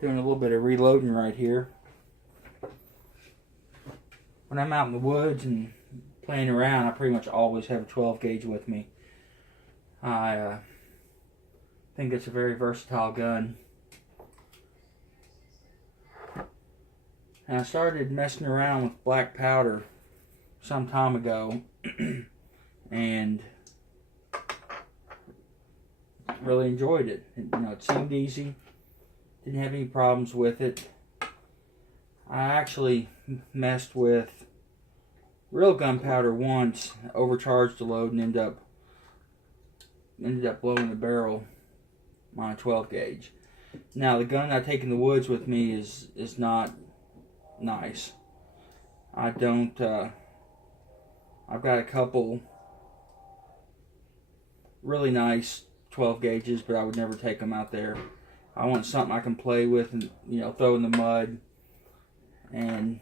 Doing a little bit of reloading right here. When I'm out in the woods and playing around, I pretty much always have a 12 gauge with me. I think it's a very versatile gun. And I started messing around with black powder some time ago and really enjoyed it. It seemed easy. Didn't have any problems with it. I actually messed with real gunpowder once, overcharged the load, and ended up blowing the barrel on a 12 gauge. Now the gun I take in the woods with me is not nice. I've got a couple really nice 12 gauges, but I would never take them out there. I want something I can play with and throw in the mud and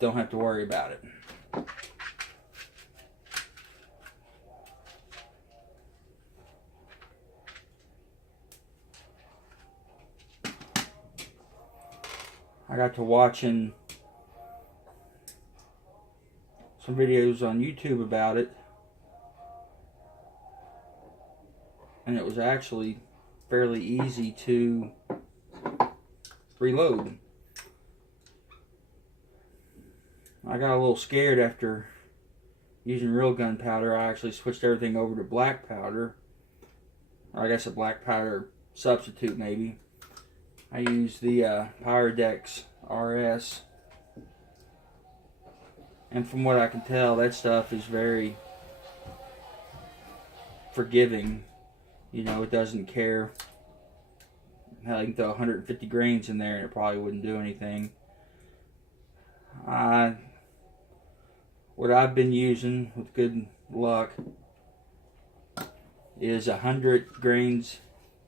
don't have to worry about it. I got to watching some videos on YouTube about it, and it was actually fairly easy to reload. I got a little scared after using real gunpowder. I actually switched everything over to black powder, or I guess a black powder substitute maybe. I used the Pyrodex RS, and from what I can tell, that stuff is very forgiving. It doesn't care. Hell, you can throw 150 grains in there and it probably wouldn't do anything. What I've been using with good luck is 100 grains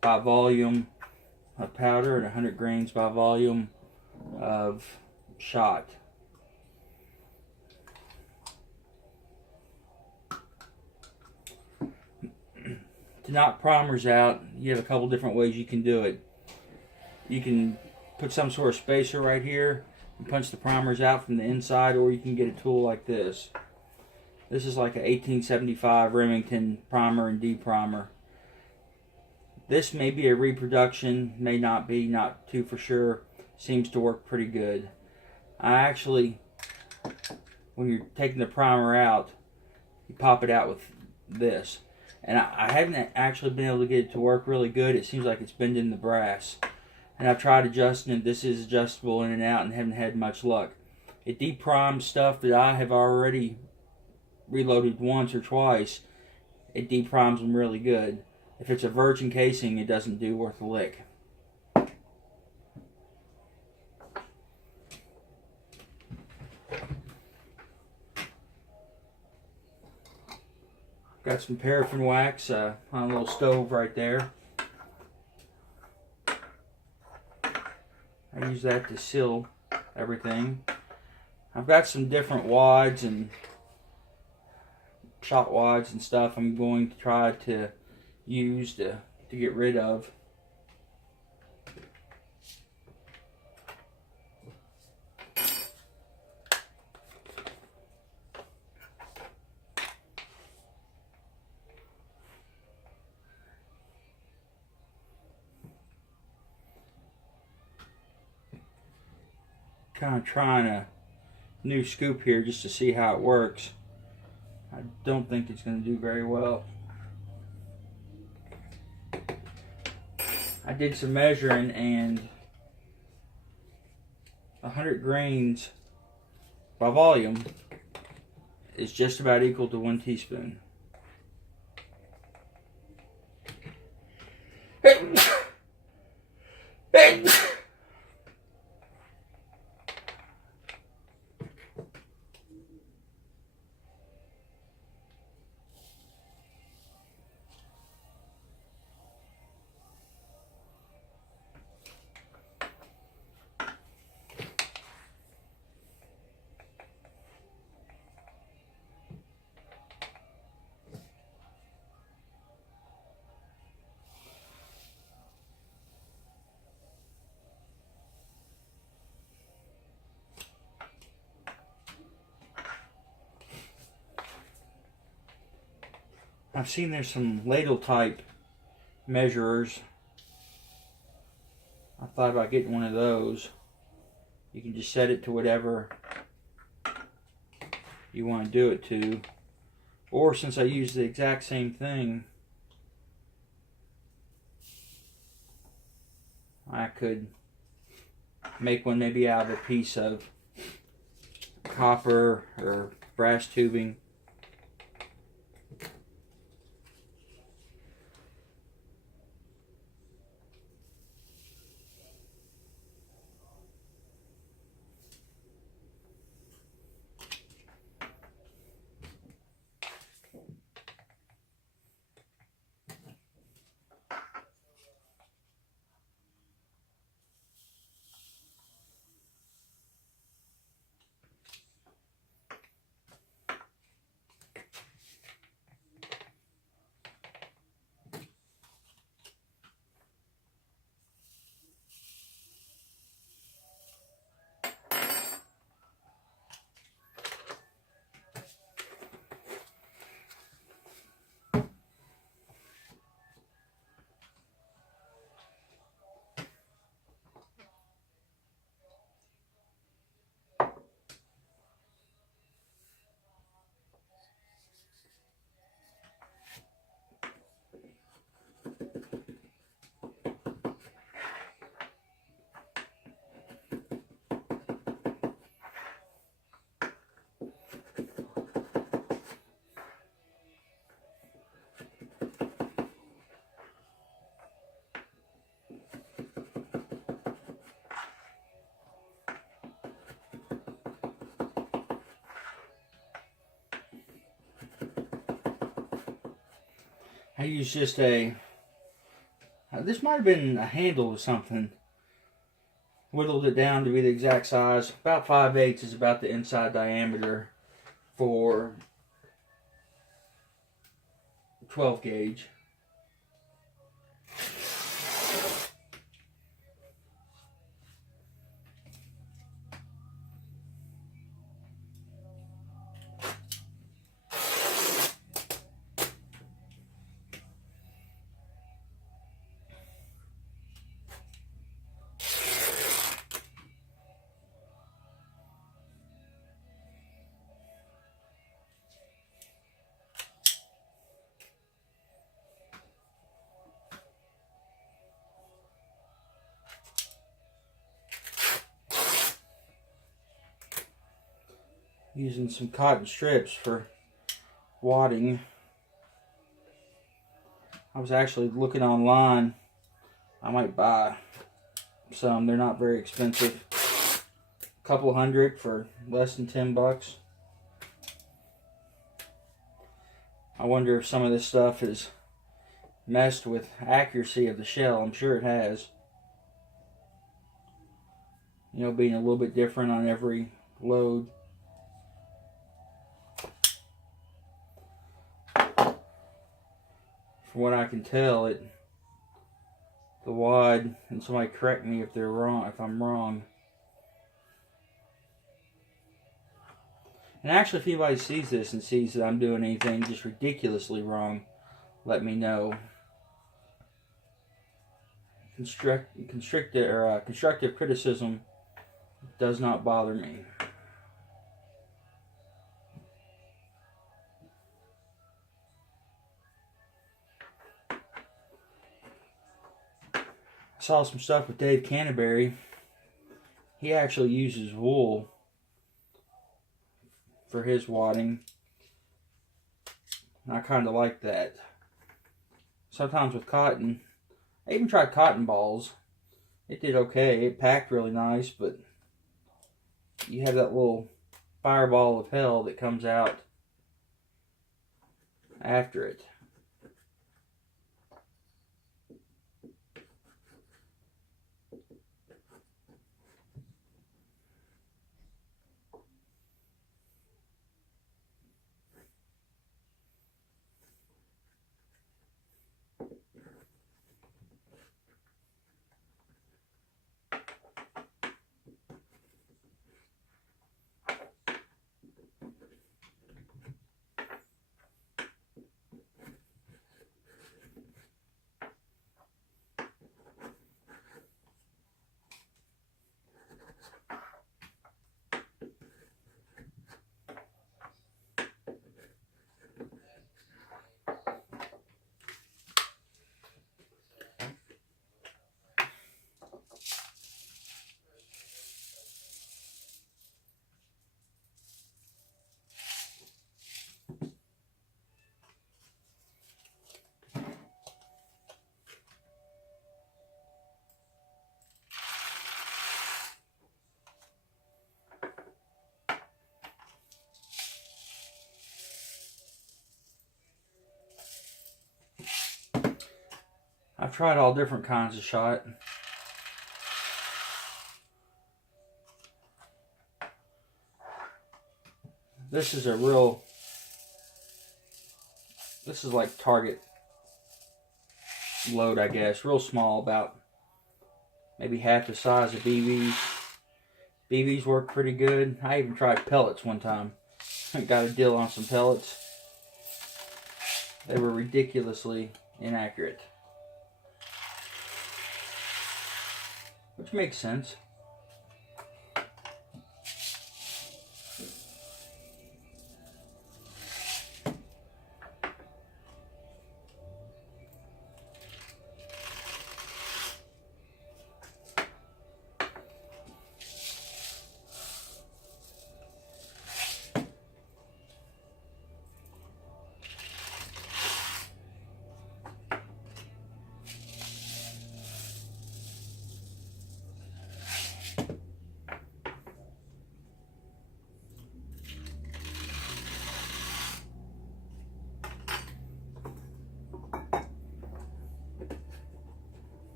by volume of powder and 100 grains by volume of shot. To knock primers out, you have a couple different ways you can do it. You can put some sort of spacer right here and punch the primers out from the inside, or you can get a tool like this. This is like an 1875 Remington primer and deprimer. This may be a reproduction, may not be, not too for sure. Seems to work pretty good. I actually, when you're taking the primer out, you pop it out with this. And I haven't actually been able to get it to work really good. It seems like it's bending the brass. And I've tried adjusting it. This is adjustable in and out and haven't had much luck. It deprimes stuff that I have already reloaded once or twice. It deprimes them really good. If it's a virgin casing, it doesn't do worth a lick. Got some paraffin wax on a little stove right there. I use that to seal everything. I've got some different wads and shot wads and stuff I'm going to try to use to get rid of. Kind of trying a new scoop here just to see how it works. I don't think it's going to do very well. I did some measuring and 100 grains by volume is just about equal to 1 teaspoon. I've seen there's some ladle type measurers. I thought about getting one of those. You can just set it to whatever you want to do it to. Or since I use the exact same thing, I could make one maybe out of a piece of copper or brass tubing. I use just a, this might have been a handle or something. Whittled it down to be the exact size. About 5/8 is about the inside diameter for 12 gauge. Using some cotton strips for wadding. I was actually looking online. I might buy some. They're not very expensive. A couple hundred for less than $10. I wonder if some of this stuff has messed with accuracy of the shell. I'm sure it has. You know, being a little bit different on every load. From what I can tell, the wad, and somebody correct me if they're wrong, if I'm wrong. And actually, if anybody sees this and sees that I'm doing anything just ridiculously wrong, let me know. Constructive criticism does not bother me. I saw some stuff with Dave Canterbury. He actually uses wool for his wadding. And I kind of like that. Sometimes with cotton, I even tried cotton balls. It did okay. It packed really nice, but you have that little fireball of hell that comes out after it. I've tried all different kinds of shot. This is like target load, I guess. Real small, about maybe half the size of BBs. BBs work pretty good. I even tried pellets one time. Got a deal on some pellets. They were ridiculously inaccurate. Which makes sense.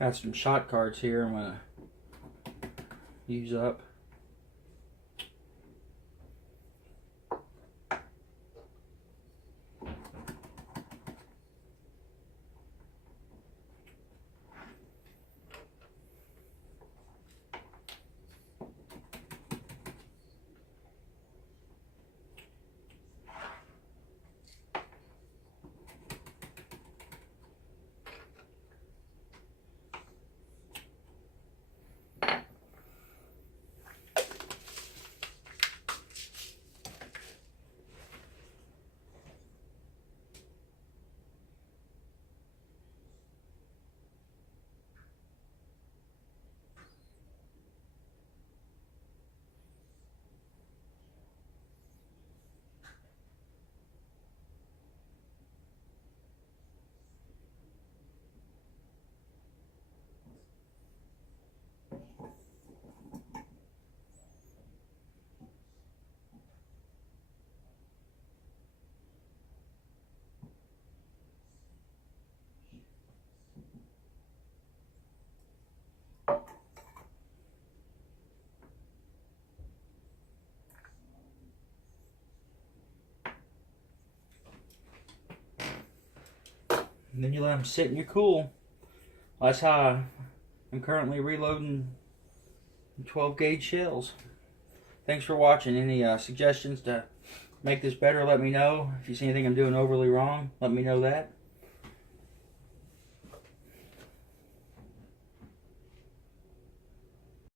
Got some shot cards here I'm going to use up. And then you let them sit in your cool. That's how I'm currently reloading 12 gauge shells. Thanks for watching. Any suggestions to make this better, let me know. If you see anything I'm doing overly wrong, let me know that.